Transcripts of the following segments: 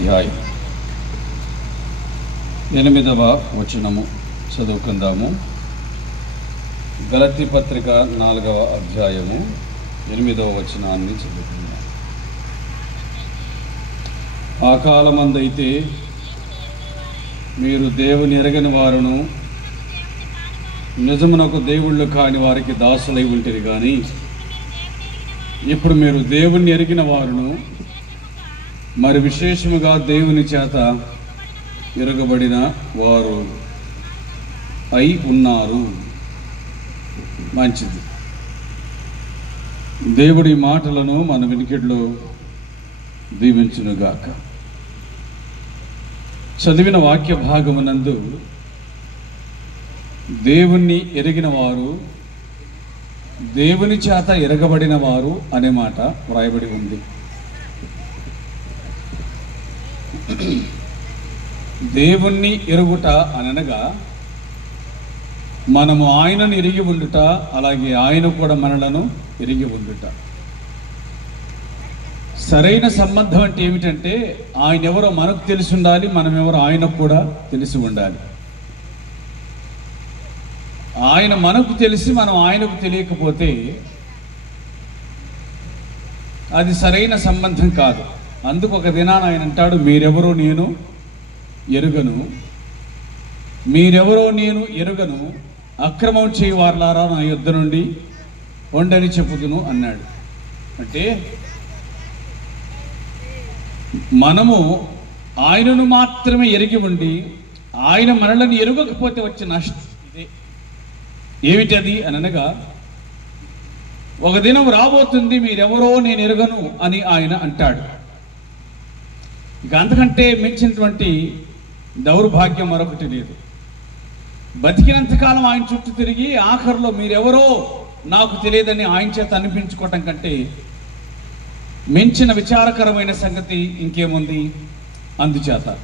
అధ్యాయం 8వ వచనము చదువుకుందాము. గలతీ పత్రిక 4వ అధ్యాయము 8వ వచనాన్ని చదువుకుందాం. ఆ కాలమందైతే మీరు దేవుని ఎరగని వారును నిజమునకు దేవుళ్ళు కాని వారికి దాసులై ఉంటిరి కానీ ఇప్పుడు మీరు దేవుణ్ణి ఎరిగిన వారును మరి విశేషముగా దేవుని చేత ఎరగబడిన వారు అయి ఉన్నారు. మంచిది. దేవుడి మాటలను మన వినికిడిలో దీవించునుగాక. చదివిన వాక్య భాగమునందు దేవుణ్ణి ఎరిగిన వారు, దేవుని చేత ఎరగబడిన వారు అనే మాట వ్రాయబడి ఉంది. దేవుణ్ణి ఎరుగుట అనగా మనము ఆయనను ఎరిగి ఉండుట, అలాగే ఆయన కూడా మనలను ఎరిగి ఉండుట. సరైన సంబంధం అంటే ఏమిటంటే ఆయన ఎవరో మనకు తెలిసి ఉండాలి, మనం ఎవరో ఆయనకు కూడా తెలిసి ఉండాలి. ఆయన మనకు తెలిసి మనం ఆయనకు తెలియకపోతే అది సరైన సంబంధం కాదు. అందుకు ఒక దినాన ఆయన అంటాడు, మీరెవరో నేను ఎరుగను, మీరెవరో నేను ఎరుగను, అక్రమం చేయవారులారా నా యుద్ధ నుండి వండని చెప్పుదును అన్నాడు. అంటే మనము ఆయనను మాత్రమే ఎరిగి ఉండి ఆయన మనల్ని ఎరుగకపోతే వచ్చే నష్టం ఇదే. ఏమిటది అనగా ఒక దినం రాబోతుంది, మీరెవరో నేను ఎరుగను అని ఆయన అంటాడు. ఇక అంతకంటే మించినటువంటి దౌర్భాగ్యం మరొకటి లేదు. బతికినంతకాలం ఆయన చుట్టూ తిరిగి ఆఖరిలో మీరెవరో నాకు తెలియదని ఆయన చేత అనిపించుకోవటం కంటే మించిన విచారకరమైన సంగతి ఇంకేముంది? అందుచేత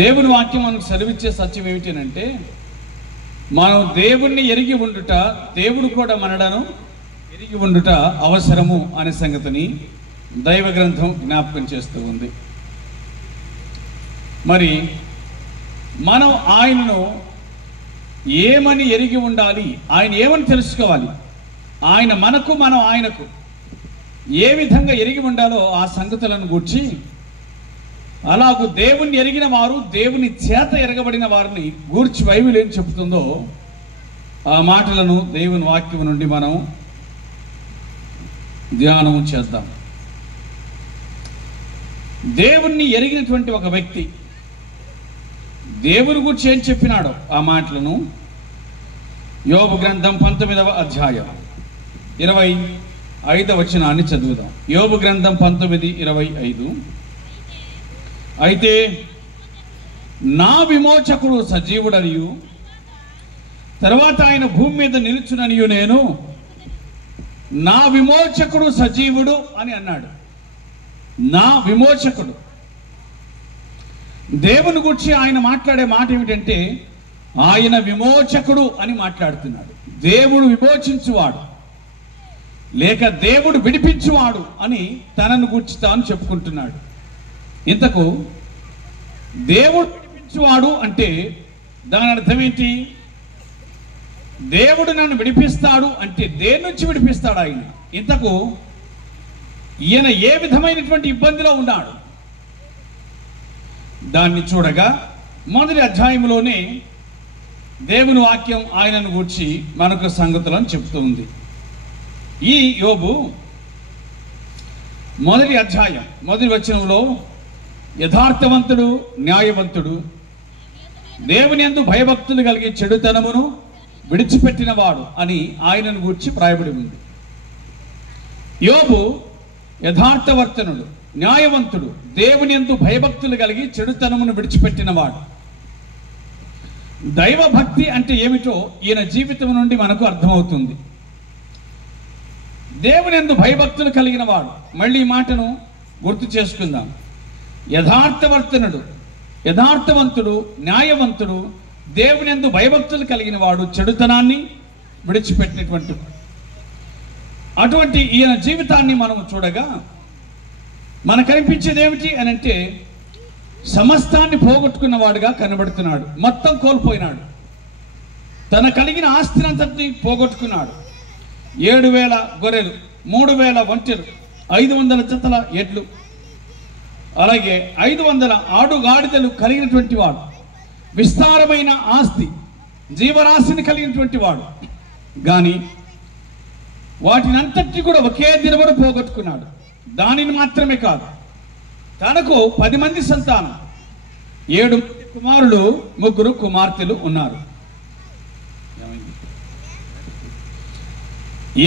దేవుని వాక్యం మనకు సెలవిచ్చే సత్యం ఏమిటంటే మనం దేవుణ్ణి ఎరిగి ఉండుట, దేవుడు కూడా మనలను ఎరిగి ఉండుట అవసరము అనే సంగతిని దైవ గ్రంథం జ్ఞాపకం చేస్తూ ఉంది. మరి మనం ఆయనను ఏమని ఎరిగి ఉండాలి, ఆయన ఏమని తెలుసుకోవాలి, ఆయన మనకు మనం ఆయనకు ఏ విధంగా ఎరిగి ఉండాలో ఆ సంగతులను గూర్చి, అలాగూ దేవుణ్ణి ఎరిగిన వారు దేవుని చేత ఎరగబడిన వారిని గూర్చి బైబిల్ ఏం చెబుతుందో ఆ మాటలను దేవుని వాక్యం నుండి మనం ధ్యానం చేద్దాం. దేవుణ్ణి ఎరిగినటువంటి ఒక వ్యక్తి దేవుని గురించి ఏం చెప్పినాడో ఆ మాటలను యోబు గ్రంథం 19వ అధ్యాయం 25వ వచనాన్ని చదువుదాం. యోబు గ్రంథం 19:25. అయితే నా విమోచకుడు సజీవుడనియు తర్వాత ఆయన భూమి మీద నిలుచుననియు నేను, నా విమోచకుడు సజీవుడు అని అన్నాడు. నా విమోచకుడు. దేవుని గురించి ఆయన మాట్లాడే మాట ఏమిటంటే ఆయన విమోచకుడు అని మాట్లాడుతున్నాడు. దేవుడు విమోచించువాడు లేక దేవుడు విడిపించువాడు అని తనను గురించి తాను చెప్పుకుంటున్నాడు. ఇంతకు దేవుడు విడిపించువాడు అంటే దాని అర్థం ఏంటి? దేవుడు నన్ను విడిపిస్తాడు అంటే దేని నుంచి విడిపిస్తాడు ఆయన? ఇంతకు ఈయన ఏ విధమైనటువంటి ఇబ్బందిలో ఉన్నాడు? దాన్ని చూడగా మొదటి అధ్యాయంలోనే దేవుని వాక్యం ఆయనను గూర్చి మనకు సంగతులను చెప్తూ ఉంది. ఈ యోబు మొదటి అధ్యాయం మొదటి వచనంలో యథార్థవంతుడు, న్యాయవంతుడు, దేవుని యందు భయభక్తులు కలిగి చెడుతనమును విడిచిపెట్టినవాడు అని ఆయనను గూర్చి వ్రాయబడి ఉంది. యోబు యథార్థవర్తనుడు, న్యాయవంతుడు, దేవుని యందు భయభక్తులు కలిగి చెడుతనమును విడిచిపెట్టినవాడు. దైవభక్తి అంటే ఏమిటో ఈయన జీవితం నుండి మనకు అర్థమవుతుంది. దేవుని యందు భయభక్తులు కలిగిన వాడు. మళ్ళీ ఈ మాటను గుర్తు చేసుకుందాం. యథార్థవర్తనుడు, యథార్థవంతుడు, న్యాయవంతుడు, దేవుని యందు భయభక్తులు కలిగిన వాడు, చెడుతనాన్ని విడిచిపెట్టినటువంటి వాడు. అటువంటి ఈయన జీవితాన్ని మనం చూడగా మనకు కనిపించేది ఏమిటి అని అంటే సమస్తాన్ని పోగొట్టుకున్నవాడుగా కనబడుతున్నాడు. మొత్తం కోల్పోయినాడు. తన కలిగిన ఆస్తినంతటిని పోగొట్టుకున్నాడు. 7,000 గొర్రెలు, 3,000 ఒంటెలు, 500 జతల ఎడ్లు, అలాగే 500 ఆడుగాడిదలు కలిగినటువంటి వాడు, విస్తారమైన ఆస్తి, జీవరాశిని కలిగినటువంటి వాడు. కానీ వాటినంతటినీ కూడా ఒకే దినమున పోగొట్టుకున్నాడు. దానిని మాత్రమే కాదు, తనకు 10 మంది సంతానం, 7 మంది కుమారులు, 3 కుమార్తెలు ఉన్నారు.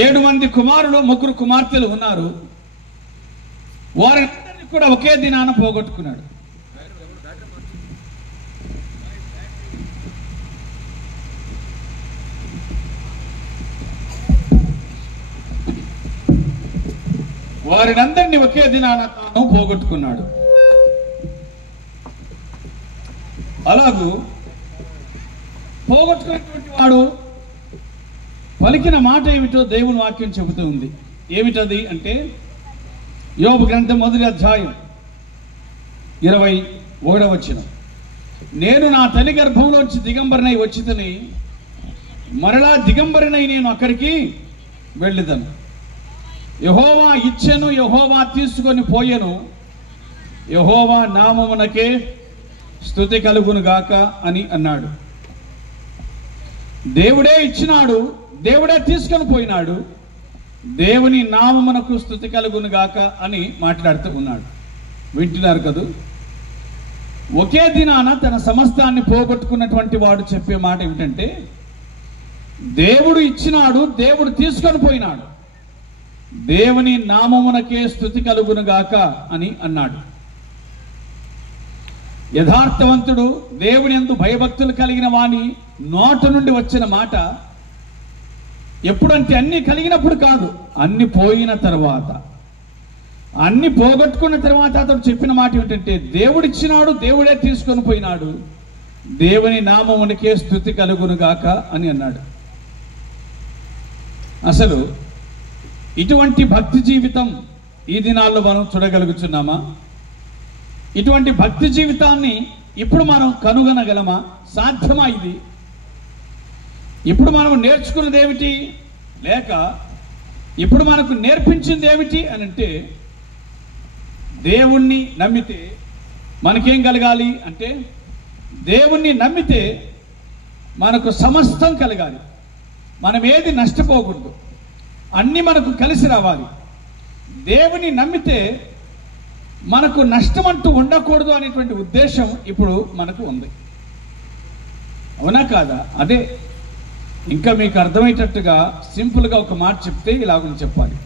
7 మంది కుమారులు, 3 కుమార్తెలు ఉన్నారు. వారందరినీ కూడా ఒకే దినాన పోగొట్టుకున్నాడు. వారినందరినీ ఒకే దినాన తాను పోగొట్టుకున్నాడు. అలాగూ పోగొట్టుకున్నటువంటి వాడు పలికిన మాట ఏమిటో దేవుని వాక్యం చెబుతూ ఉంది. ఏమిటది అంటే యోబు గ్రంథం 1వ అధ్యాయం 21వ వచనం. నేను నా తల్లి గర్భంలోంచి దిగంబరినై వచ్చితని, మరలా దిగంబరినై నేను అక్కడికి వెళ్ళిదను. యెహోవా ఇచ్చెను, యెహోవా తీసుకొని పోయెను, యెహోవా నామమునకే స్తుతి కలుగును గాక అని అన్నాడు. దేవుడే ఇచ్చినాడు, దేవుడే తీసుకొని పోయినాడు, దేవుని నామమునకు స్తుతి కలుగును గాక అని మాట్లాడుతూ ఉన్నాడు. వింటున్నారు కదూ? ఒకే దినాన తన సమస్తాన్ని పోగొట్టుకున్నటువంటి వాడు చెప్పే మాట ఏమిటంటే దేవుడు ఇచ్చినాడు, దేవుడు తీసుకొని పోయినాడు, దేవుని నామమునకే స్తుతి కలుగును గాక అని అన్నాడు. యథార్థవంతుడు, దేవుని యందు భయభక్తులు కలిగిన వాని నోట నుండి వచ్చిన మాట ఎప్పుడంటే అన్ని కలిగినప్పుడు కాదు, అన్ని పోయిన తర్వాత, అన్ని పోగొట్టుకున్న తర్వాత అతడు చెప్పిన మాట ఏమిటంటే దేవుడిచ్చినాడు, దేవుడే తీసుకొని పోయినాడు, దేవుని నామమునకే స్తుతి కలుగును గాక అని అన్నాడు. అసలు ఇటువంటి భక్తి జీవితం ఈ దినాల్లో మనం చూడగలుగుతున్నామా? ఇటువంటి భక్తి జీవితాన్ని ఇప్పుడు మనం కనుగొనగలమా? సాధ్యమా ఇది? ఇప్పుడు మనం నేర్చుకున్నది ఏమిటి, లేక ఇప్పుడు మనకు నేర్పించింది ఏమిటి అని అంటే దేవుణ్ణి నమ్మితే మనకేం కలగాలి అంటే దేవుణ్ణి నమ్మితే మనకు సమస్తం కలగాలి. మనం ఏది నష్టపోకూడదు, అన్నీ మనకు కలిసి రావాలి. దేవుని నమ్మితే మనకు నష్టం అంటూ ఉండకూడదు అనేటువంటి ఉద్దేశం ఇప్పుడు మనకు ఉంది. అవునా కాదా? అదే ఇంకా మీకు అర్థమయ్యేటట్టుగా సింపుల్గా ఒక మాట చెప్తే ఇలాగని చెప్పాలి.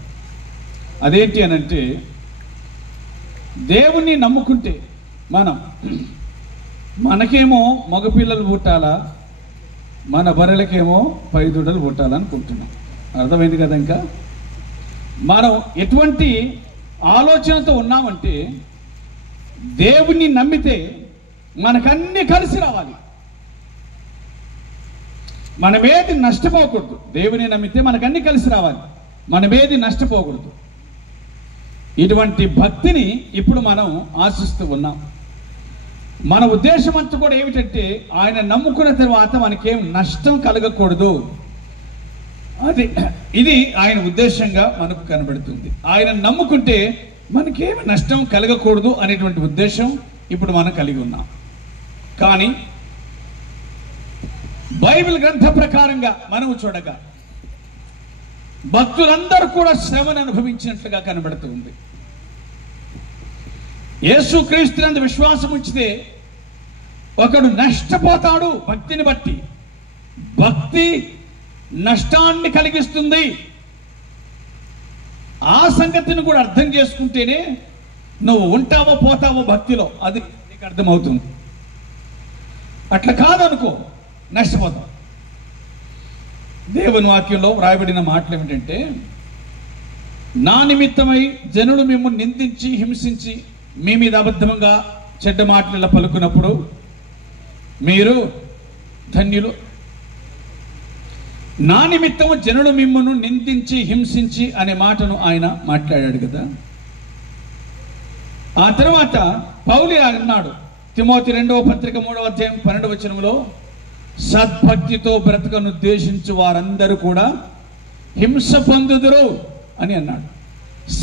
అదేంటి అనంటే దేవుణ్ణి నమ్ముకుంటే మనకేమో మగపిల్లలు పుట్టాలా, మన బర్రెలకేమో పైదుడలు పుట్టాలనుకుంటున్నాం. అర్థమైంది కదా? ఇంకా మనం ఎటువంటి ఆలోచనతో ఉన్నామంటే దేవుణ్ణి నమ్మితే మనకన్నీ కలిసి రావాలి, మనమేది నష్టపోకూడదు. దేవుని నమ్మితే మనకన్నీ కలిసి రావాలి, మనమేది నష్టపోకూడదు. ఇటువంటి భక్తిని ఇప్పుడు మనం ఆశిస్తూ ఉన్నాం. మన ఉద్దేశం అంతా కూడా ఏమిటంటే ఆయన నమ్ముకున్న తర్వాత మనకేం నష్టం కలగకూడదు. ఇది ఆయన ఉద్దేశంగా మనకు కనబడుతుంది. ఆయన నమ్ముకుంటే మనకేమి నష్టం కలగకూడదు అనేటువంటి ఉద్దేశం ఇప్పుడు మనం కలిగి ఉన్నాం. కానీ బైబిల్ గ్రంథ ప్రకారంగా మనం చూడగా భక్తులందరూ కూడా శ్రమను అనుభవించినట్లుగా కనబడుతుంది. యేసుక్రీస్తునందు విశ్వాసం ఉంచితే ఒకడు నష్టపోతాడు భక్తిని బట్టి. భక్తి నష్టాన్ని కలిగిస్తుంది. ఆ సంగతిని కూడా అర్థం చేసుకుంటేనే నువ్వు ఉంటావో పోతావో భక్తిలో, అది నీకు అర్థమవుతుంది. అట్లా కాదనుకో, నష్టపోతావు. దేవుని వాక్యంలో వ్రాయబడిన మాటలు ఏమిటంటే నా నిమిత్తమై జనులు మిమ్మల్ని నిందించి హింసించి మీ మీద అబద్ధంగా చెడ్డ మాటలు పలుకున్నప్పుడు మీరు ధన్యులు. నా నిమిత్తము జనులు మిమ్మల్ని నిందించి హింసించి అనే మాటను ఆయన మాట్లాడాడు కదా. ఆ తర్వాత పౌలు అన్నాడు, తిమోతి 2వ పత్రిక 3వ అధ్యాయం 12వ వచనంలో, సద్భక్తితో బ్రతకను ఉద్దేశించు వారందరూ కూడా హింస పొందుదురు అని అన్నాడు.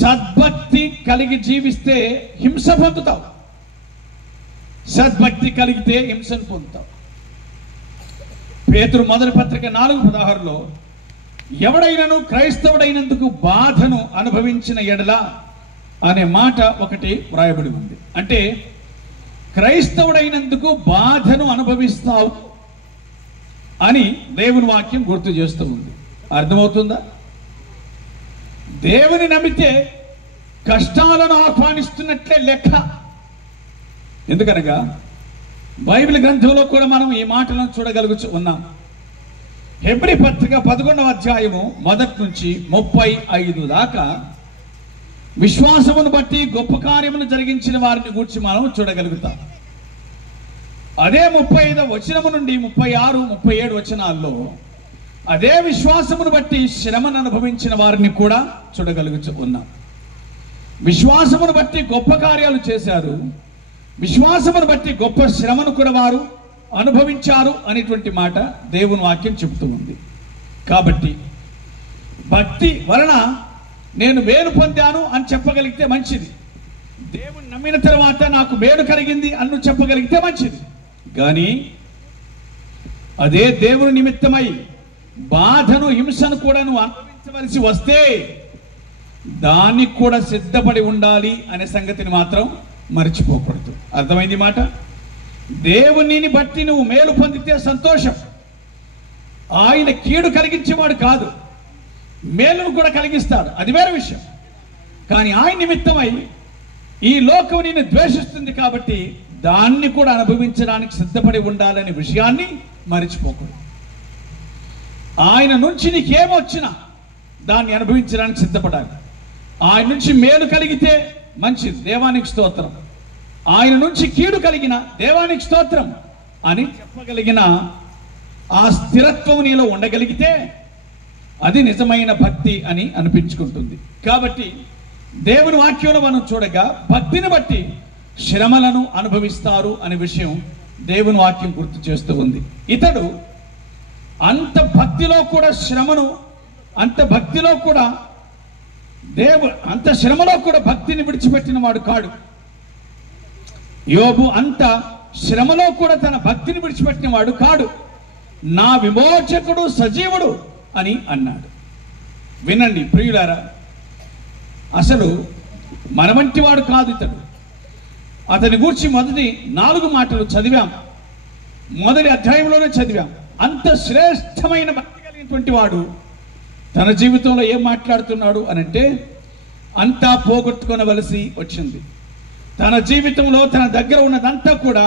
సద్భక్తి కలిగి జీవిస్తే హింస పొందుతావు, సద్భక్తి కలిగితే హింసను పొందుతావు. పేతురు మొదటి పత్రిక 4:16లో, ఎవడైనను క్రైస్తవుడైనందుకు బాధను అనుభవించిన ఎడల అనే మాట ఒకటి వ్రాయబడి ఉంది. అంటే క్రైస్తవుడైనందుకు బాధను అనుభవిస్తావు అని దేవుని వాక్యం గుర్తు చేస్తూ ఉంది. అర్థమవుతుందా? దేవుని నమ్మితే కష్టాలను ఆహ్వానిస్తున్నట్లే లెక్క. ఎందుకనగా బైబిల్ గ్రంథంలో కూడా మనం ఈ మాటలను చూడగలుగుతూ ఉన్నాం. హెబ్రీ పత్రిక 11వ అధ్యాయము 1 నుంచి 35 దాకా విశ్వాసమును బట్టి గొప్ప కార్యమును జరిగించిన వారిని గూర్చి మనం చూడగలుగుతాం. అదే 35వ వచనము నుండి 36, 37 వచనాల్లో అదే విశ్వాసమును బట్టి శ్రమను అనుభవించిన వారిని కూడా చూడగలుగుతూ ఉన్నాం. విశ్వాసమును బట్టి గొప్ప కార్యాలు చేశారు, విశ్వాసమును బట్టి గొప్ప శ్రమను కూడా వారు అనుభవించారు అనేటువంటి మాట దేవుని వాక్యం చెబుతూ ఉంది. కాబట్టి భక్తి వలన నేను మేలు పొందాను అని చెప్పగలిగితే మంచిది. దేవుని నమ్మిన తర్వాత నాకు మేలు కలిగింది అని చెప్పగలిగితే మంచిది. కానీ అదే దేవుని నిమిత్తమై బాధను, హింసను కూడా నువ్వు అనుభవించవలసి వస్తే దానికి కూడా సిద్ధపడి ఉండాలి అనే సంగతిని మాత్రం మర్చిపోకూడదు. అర్థమైంది మాట? దేవునిని బట్టి నువ్వు మేలు పొందితే సంతోషం. ఆయన కీడు కలిగించేవాడు కాదు, మేలును కూడా కలిగిస్తాడు, అది వేరే విషయం. కానీ ఆయన నిమిత్తమై ఈ లోకం నిన్ను ద్వేషిస్తుంది కాబట్టి దాన్ని కూడా అనుభవించడానికి సిద్ధపడి ఉండాలనే విషయాన్ని మరిచిపోకూడదు. ఆయన నుంచి నీకేమొచ్చినా దాన్ని అనుభవించడానికి సిద్ధపడాలి. ఆయన నుంచి మేలు కలిగితే మంచిది, దేవానికి స్తోత్రం. ఆయన నుంచి కీడు కలిగిన దేవానికి స్తోత్రం అని చెప్పగలిగిన ఆ స్థిరత్వం నీలో ఉండగలిగితే అది నిజమైన భక్తి అని అనిపించుకుంటుంది. కాబట్టి దేవుని వాక్యంలో మనం చూడగా భక్తిని బట్టి శ్రమలను అనుభవిస్తారు అనే విషయం దేవుని వాక్యం గుర్తు చేస్తూ ఉంది. ఇతడు అంత భక్తిలో కూడా శ్రమను, అంత భక్తిలో కూడా అంత శ్రమలో కూడా భక్తిని విడిచిపెట్టిన వాడు కాడు. యోబు అంత శ్రమలో కూడా తన భక్తిని విడిచిపెట్టిన వాడు కాడు. నా విమోచకుడు సజీవుడు అని అన్నాడు. వినండి ప్రియులారా, అసలు మన వంటి వాడు కాదు ఇతడు. అతని గూర్చి మొదటి 4 మాటలు చదివాం, మొదటి అధ్యాయంలోనే చదివాం. అంత శ్రేష్టమైన భక్తి కలిగినటువంటి వాడు తన జీవితంలో ఏం మాట్లాడుతున్నాడు అనంటే, అంతా పోగొట్టుకొనవలసి వచ్చింది. తన జీవితంలో తన దగ్గర ఉన్నదంతా కూడా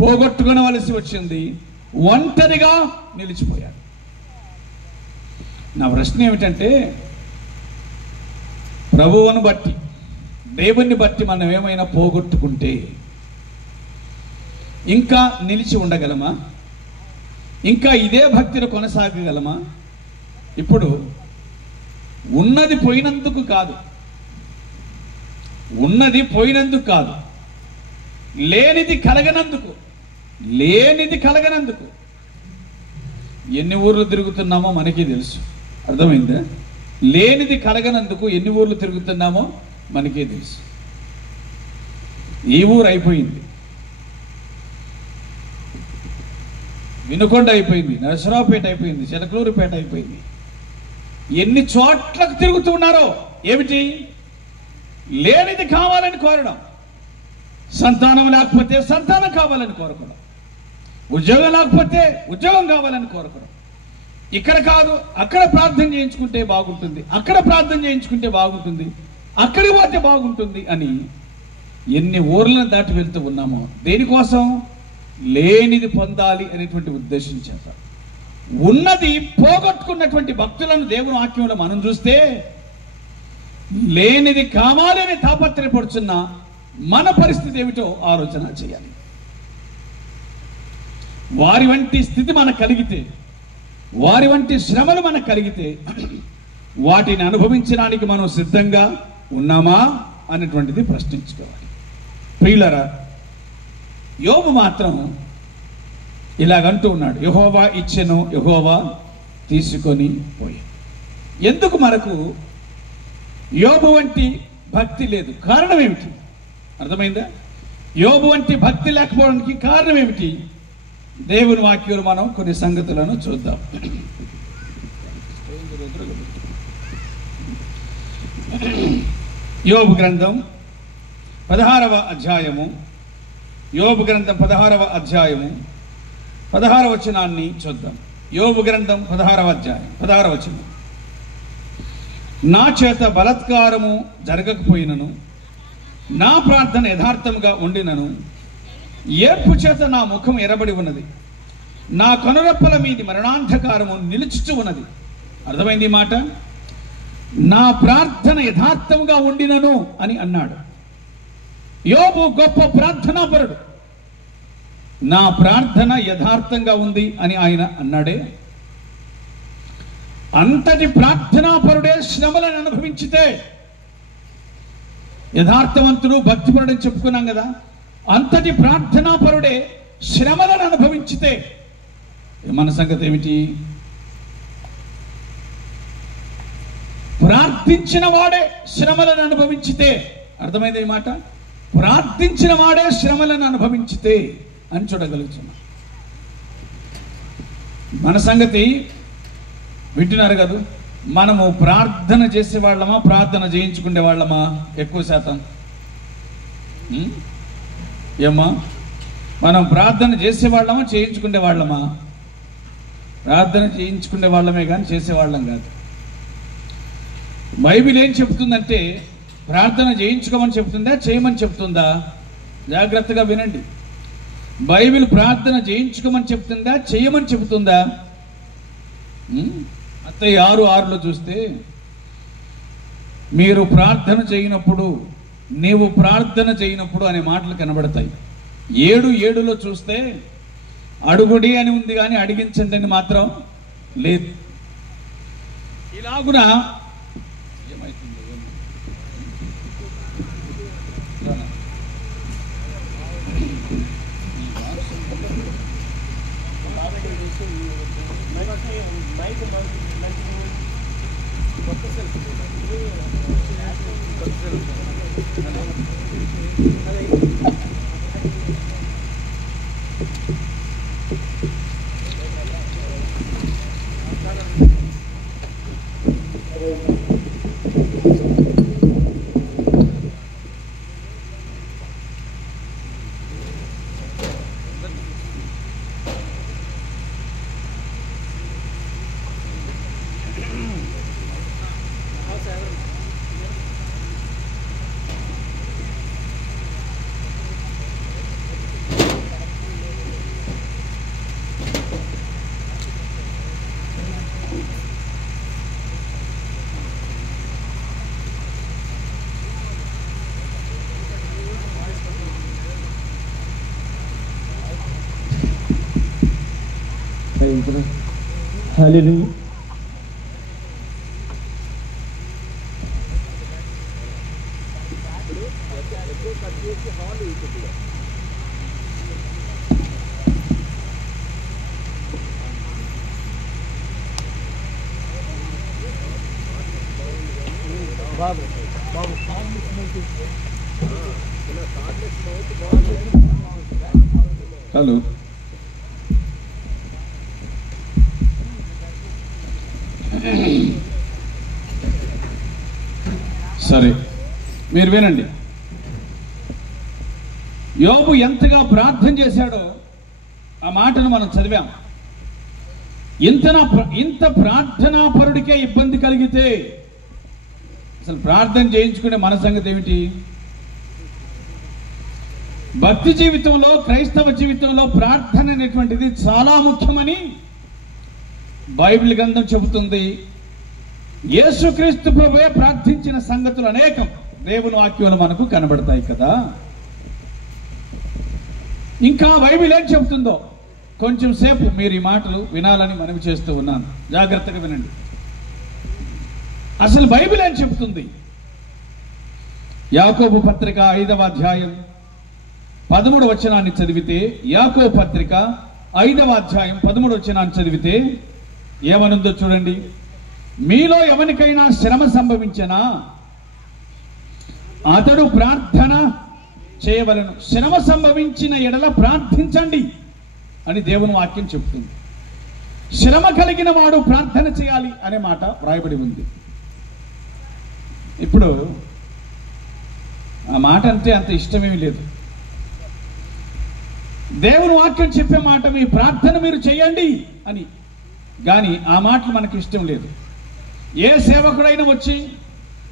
పోగొట్టుకొనవలసి వచ్చింది. ఒంటరిగా నిలిచిపోయాడు. నా ప్రశ్న ఏమిటంటే, ప్రభువును బట్టి, దేవుణ్ణి బట్టి మనం ఏమైనా పోగొట్టుకుంటే ఇంకా నిలిచి ఉండగలమా? ఇంకా ఇదే భక్తిని కొనసాగగలమా? ఇప్పుడు ఉన్నది పోయినందుకు కాదు, ఉన్నది పోయినందుకు కాదు, లేనిది కలగనందుకు, లేనిది కలగనందుకు ఎన్ని ఊర్లు తిరుగుతున్నామో మనకి తెలుసు. అర్థమైందా? లేనిది కలగనందుకు ఎన్ని ఊర్లు తిరుగుతున్నామో మనకే తెలుసు. ఈ ఊరు అయిపోయింది, వినుకొండ అయిపోయింది, నరసరావుపేట అయిపోయింది, చిలకలూరుపేట అయిపోయింది. ఎన్ని చోట్లకు తిరుగుతూ ఉన్నారో. ఏమిటి? లేనిది కావాలని కోరడం, సంతానం లేకపోతే సంతానం కావాలని కోరుకోవడం, ఉద్యోగం లేకపోతే ఉద్యోగం కావాలని కోరుకోవడం. ఇక్కడ కాదు అక్కడ ప్రార్థన చేయించుకుంటే బాగుంటుంది, అక్కడ ప్రార్థన చేయించుకుంటే బాగుంటుంది, అక్కడికి పోతే బాగుంటుంది అని ఎన్ని ఊర్లను దాటి వెళ్తూ ఉన్నామో దేనికోసం? లేనిది పొందాలి అనేటువంటి ఉద్దేశం చేత. ఉన్నది పోగొట్టుకున్నటువంటి భక్తులను దేవుని వాక్యంలో మనం చూస్తే లేనిది కావాలి అని తాపత్రయపడుచున్న మన పరిస్థితి ఏమిటో ఆలోచన చేయాలి. వారి వంటి స్థితి మనకు కలిగితే, వారి వంటి శ్రమలు మనకు కలిగితే వాటిని అనుభవించడానికి మనం సిద్ధంగా ఉన్నామా అనేటువంటిది ప్రశ్నించుకోవాలి. ప్రియులరా, యోబు మాత్రం ఇలాగంటూ ఉన్నాడు, యెహోవా ఇచ్చెను, యెహోవా తీసుకొని పోయి. ఎందుకు మనకు యోబు వంటి భక్తి లేదు? కారణం ఏమిటి? అర్థమైందా? యోబు వంటి భక్తి లేకపోవడానికి కారణం ఏమిటి? దేవుని వాక్యంలో మనం కొన్ని సంగతులను చూద్దాం. యోబు గ్రంథం 16వ అధ్యాయము, యోబు గ్రంథం 16వ అధ్యాయము 16వ వచనాన్ని చూద్దాం. యోబు గ్రంథం 16వ అధ్యాయం 16వ వచనం. నా చేత బలాత్కారము జరగకపోయినను, నా ప్రార్థన యథార్థముగా ఉండినను, ఏర్పు చేత నా ముఖం ఎర్రబడి ఉన్నది, నా కనురెప్పల మీది మరణాంధకారము నిలుచుచు ఉన్నది. అర్థమైంది ఈ మాట? నా ప్రార్థన యథార్థముగా ఉండినను అని అన్నాడు. యోబు గొప్ప ప్రార్థనాపరుడు. నా ప్రార్థన యథార్థంగా ఉంది అని ఆయన అన్నాడే. అంతటి ప్రార్థనాపరుడే శ్రమలను అనుభవించితే, యథార్థవంతుడు భక్తిపరుడు అని చెప్పుకున్నాం కదా, అంతటి ప్రార్థనాపరుడే శ్రమలను అనుభవించితే మన సంగతి ఏమిటి? ప్రార్థించిన వాడే శ్రమలను అనుభవించితే, అర్థమైంది ఈ మాట? ప్రార్థించిన వాడే శ్రమలను అనుభవించితే అని చూడగలుగుతున్నాం. మన సంగతి వింటున్నారు కదా? మనము ప్రార్థన చేసేవాళ్ళమా, ప్రార్థన చేయించుకునే వాళ్ళమా? ఎక్కువ శాతం ఏమ్మా, మనం ప్రార్థన చేసేవాళ్ళమా, చేయించుకునే వాళ్ళమా? ప్రార్థన చేయించుకునే వాళ్ళమే కానీ చేసేవాళ్ళం కాదు. బైబిల్ ఏం చెప్తుందంటే, ప్రార్థన చేయించుకోమని చెప్తుందా, చేయమని చెప్తుందా? జాగ్రత్తగా వినండి. బైబిల్ ప్రార్థన చేయించుకోమని చెప్తుందా, చేయమని చెప్తుందా? మత్తయి 6:6లో చూస్తే, మీరు ప్రార్థన చేయనప్పుడు, నీవు ప్రార్థన చేయనప్పుడు అనే మాటలు కనబడతాయి. 7:7లో చూస్తే అడుగుడి అని ఉంది కానీ అడిగించండి అని మాత్రం లేదు. ఇలాగున Hallelujah. హలో, సరే మీరు వినండి. యోబు ఎంతగా ప్రార్థన చేశాడో ఆ మాటను మనం చదివాం. ఇంత ప్రార్థనాపరుడికే ఇబ్బంది కలిగితే అసలు ప్రార్థన చేయించుకునే మన సంగతి ఏమిటి? భక్తి జీవితంలో, క్రైస్తవ జీవితంలో ప్రార్థన అనేటువంటిది చాలా ముఖ్యమని బైబిల్ గ్రంథం చెబుతుంది. యేసుక్రీస్తు ప్రభువే ప్రార్థించిన సంగతులు అనేకం దేవుని వాక్యంలో మనకు కనబడతాయి కదా. ఇంకా బైబిల్ ఏం చెబుతుందో కొంచెం సేపు మీరు ఈ మాటలు వినాలని మనవి చేస్తూ ఉన్నాను. జాగ్రత్తగా వినండి. అసలు బైబిల్ ఏం చెబుతుంది? యాకోబు పత్రిక 5వ అధ్యాయం 13వ వచనాన్ని చదివితే, యాకోబు పత్రిక 5వ అధ్యాయం 13వ వచనాన్ని చదివితే ఏమనుందో చూడండి. మీలో ఎవరికైనా శ్రమ సంభవించినా అతడు ప్రార్థన చేయవలెను. శ్రమ సంభవించిన ఎడల ప్రార్థించండి అని దేవుని వాక్యం చెప్తుంది. శ్రమ కలిగిన వాడు ప్రార్థన చేయాలి అనే మాట వ్రాయబడి ఉంది. ఇప్పుడు ఆ మాట అంటే అంత ఇష్టమేమీ లేదు. దేవుని వాక్యం చెప్పే మాట మీ ప్రార్థన మీరు చేయండి అని, కానీ ఆ మాటలు మనకి ఇష్టం లేదు. ఏ సేవకుడైనా వచ్చి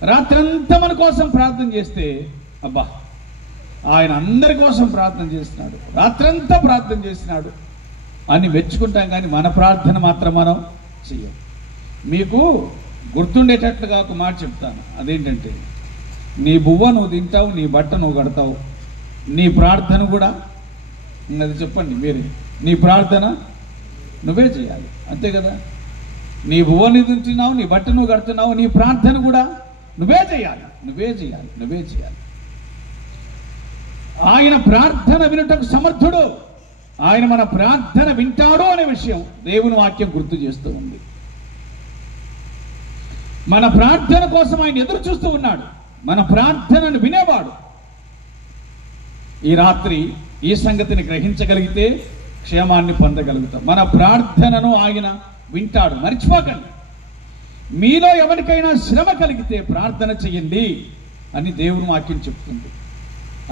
రాత్రంతా మన కోసం ప్రార్థన చేస్తే, అబ్బా ఆయన అందరి కోసం ప్రార్థన చేస్తున్నాడు, రాత్రంతా ప్రార్థన చేస్తున్నాడు అని మెచ్చుకుంటాం, కానీ మన ప్రార్థన మాత్రం మనం చెయ్యం. మీకు గుర్తుండేటట్లుగా ఒక మాట చెప్తాను. అదేంటంటే, నీ బువ్వ నువ్వు తింటావు, నీ బట్ట నువ్వు కడతావు, నీ ప్రార్థన కూడా అది చెప్పండి మీరే, నీ ప్రార్థన నువ్వే చేయాలి, అంతే కదా. నీ బువ్వ నువ్వు తింటున్నావు, నీ బట్ట నువ్వు కడుతున్నావు, నీ ప్రార్థన కూడా నువ్వే చేయాలి, నువ్వే చేయాలి, నువ్వే చేయాలి. ఆయన ప్రార్థన వినుటకు సమర్థుడు, ఆయన మన ప్రార్థన వింటాడు అనే విషయం దేవుని వాక్యం గుర్తు చేస్తూ ఉంది. మన ప్రార్థన కోసం ఆయన ఎదురు చూస్తూ ఉన్నాడు, మన ప్రార్థనను వినేవాడు. ఈ రాత్రి ఈ సంగతిని గ్రహించగలిగితే క్షేమాన్ని పొందగలుగుతాం. మన ప్రార్థనను ఆయన వింటాడు, మర్చిపోకండి. మీలో ఎవరికైనా శ్రమ కలిగితే ప్రార్థన చెయ్యండి అని దేవుని వాక్యం చెప్తుంది.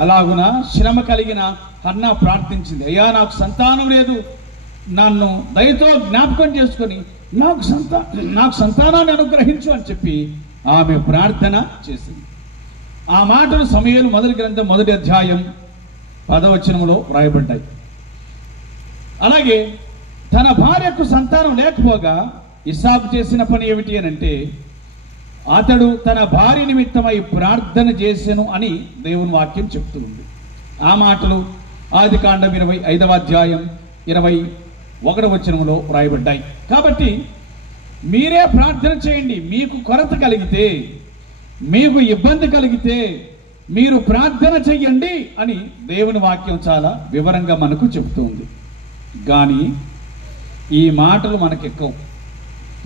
అలాగున శ్రమ కలిగిన హన్నా ప్రార్థించింది, అయ్యా నాకు సంతానం లేదు, నన్ను దయతో జ్ఞాపకం చేసుకొని నాకు సంతానాన్ని అనుగ్రహించు అని చెప్పి ఆమె ప్రార్థన చేసింది. ఆ మాటలు సమూయేలు మొదటి గ్రంథం 1వ అధ్యాయం 10వ వచనంలో వ్రాయబడ్డాయి. అలాగే తన భార్యకు సంతానం లేకపోగా ఇస్సాకు చేసిన పని ఏమిటి అని అంటే, అతడు తన భార్య నిమిత్తమై ప్రార్థన చేసెను అని దేవుని వాక్యం చెప్తుంది. ఆ మాటలు ఆదికాండం 25వ అధ్యాయం 21వ వచనంలో వ్రాయబడ్డాయి. కాబట్టి మీరే ప్రార్థన చేయండి. మీకు కొరత కలిగితే, మీకు ఇబ్బంది కలిగితే మీరు ప్రార్థన చెయ్యండి అని దేవుని వాక్యం చాలా వివరంగా మనకు చెబుతుంది. కానీ ఈ మాటలు మనకెక్కవు.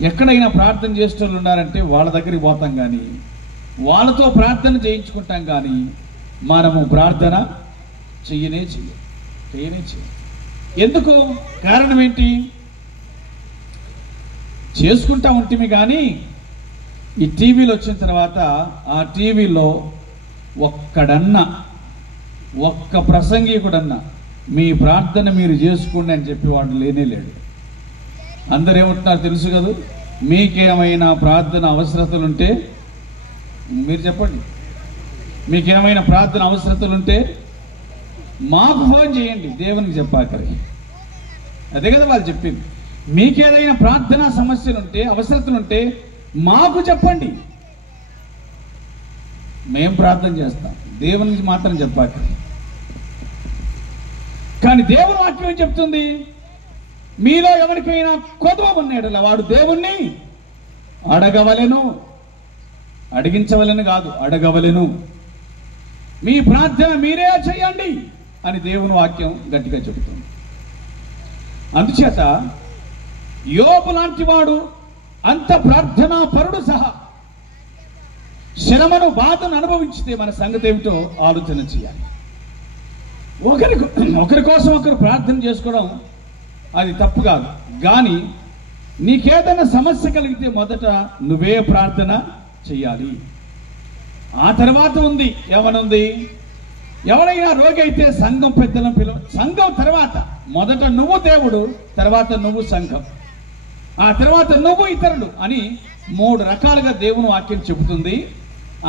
ఎక్కడైనా ప్రార్థన చేసేవాళ్ళు ఉన్నారంటే వాళ్ళ దగ్గరికి పోతాం, కానీ వాళ్ళతో ప్రార్థన చేయించుకుంటాం, కానీ మనము ప్రార్థన చెయ్యనే చెయ్యం. ఎందుకు? కారణం ఏంటి? చేసుకుంటా ఉంటుంది, కానీ ఈ టీవీలు వచ్చిన తర్వాత ఆ టీవీలో ఒక్క ప్రసంగికుడన్నా మీ ప్రార్థన మీరు చేసుకోండి అని చెప్పి వాడు లేనే లేడు. అందరు ఏమంటున్నారు తెలుసు కదా, మీకేమైనా ప్రార్థన అవసరతలుంటే మీరు చెప్పండి, మీకేమైనా ప్రార్థన అవసరతలుంటే మాకు ఫోన్ చేయండి, దేవునికి చెప్పాకరి. అదే కదా వాళ్ళు చెప్పింది. మీకేదైనా ప్రార్థనా సమస్యలుంటే, అవసరతలుంటే మాకు చెప్పండి, మేం ప్రార్థన చేస్తాం, దేవునికి మాత్రం చెప్పాకరి. కానీ దేవుని వాక్యం ఏం చెప్తుంది? మీలో ఎవరికైనా కొదవ ఉన్నాడలా వాడు దేవుణ్ణి అడగవలెను, అడిగించవలెను కాదు, అడగవలెను. మీ ప్రార్థన మీరే చేయండి అని దేవుని వాక్యం గట్టిగా చెబుతుంది. అందుచేత యోబు లాంటి వాడు అంత ప్రార్థనా పరుడు సహా శ్రమను బాధను అనుభవించితే మన సంగతి ఏమిటో ఆలోచన చేయాలి. ఒకరి కోసం ఒకరు ప్రార్థన చేసుకోవడం అది తప్పు కాదు, కానీ నీకేదైనా సమస్య కలిగితే మొదట నువ్వే ప్రార్థన చెయ్యాలి. ఆ తర్వాత ఉంది ఏమనుంది, ఎవరైనా రోగి అయితే సంఘం పెద్దలను సంఘం తర్వాత మొదట నువ్వు దేవుడు, తర్వాత నువ్వు సంఘం, ఆ తర్వాత నువ్వు ఇతరులు అని 3 రకాలుగా దేవుని వాక్యం చెబుతుంది.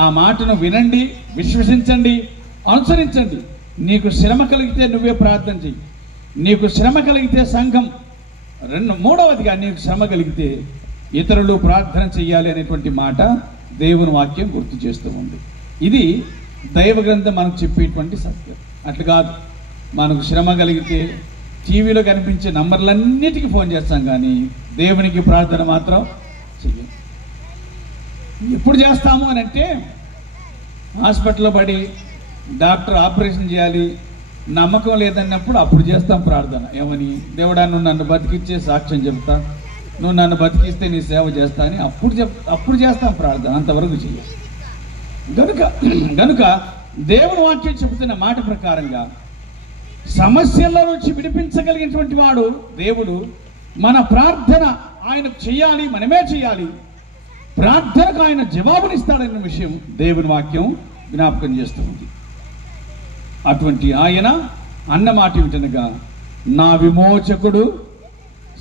ఆ మాటను వినండి, విశ్వసించండి, అనుసరించండి. నీకు శ్రమ కలిగితే నువ్వే ప్రార్థన చెయ్యి, నీకు శ్రమ కలిగితే సంఘం, మూడవదిగా నీకు శ్రమ కలిగితే ఇతరులు ప్రార్థన చెయ్యాలి అనేటువంటి మాట దేవుని వాక్యం గుర్తు చేస్తూ ఉంది. ఇది దైవ గ్రంథం మనకు చెప్పేటువంటి సత్యం. అట్లు కాదు, మనకు శ్రమ కలిగితే టీవీలో కనిపించే నంబర్లన్నిటికీ ఫోన్ చేస్తాం, కానీ దేవునికి ప్రార్థన మాత్రం చెయ్యం. ఎప్పుడు చేస్తాము అని అంటే, హాస్పిటల్లో పడి డాక్టర్ ఆపరేషన్ చేయాలి, నమ్మకం లేదన్నప్పుడు అప్పుడు చేస్తాం ప్రార్థన. ఏమని? దేవుడా, నువ్వు నన్ను బతికిచ్చే సాక్ష్యం చెప్తా, నువ్వు నన్ను బతికిస్తే నీ సేవ చేస్తా అని అప్పుడు చేస్తాం ప్రార్థన. అంతవరకు చెయ్యి. గనుక దేవుని వాక్యం చెబుతున్న మాట ప్రకారంగా సమస్యల్లో నుంచి విడిపించగలిగినటువంటి వాడు దేవుడు. మన ప్రార్థన ఆయనకు చెయ్యాలి, మనమే చేయాలి. ప్రార్థనకు ఆయన జవాబునిస్తాడన్న విషయం దేవుని వాక్యం జ్ఞాపకం చేస్తుంది. అటువంటి ఆయన అన్నమాట ఏమిటనగా, నా విమోచకుడు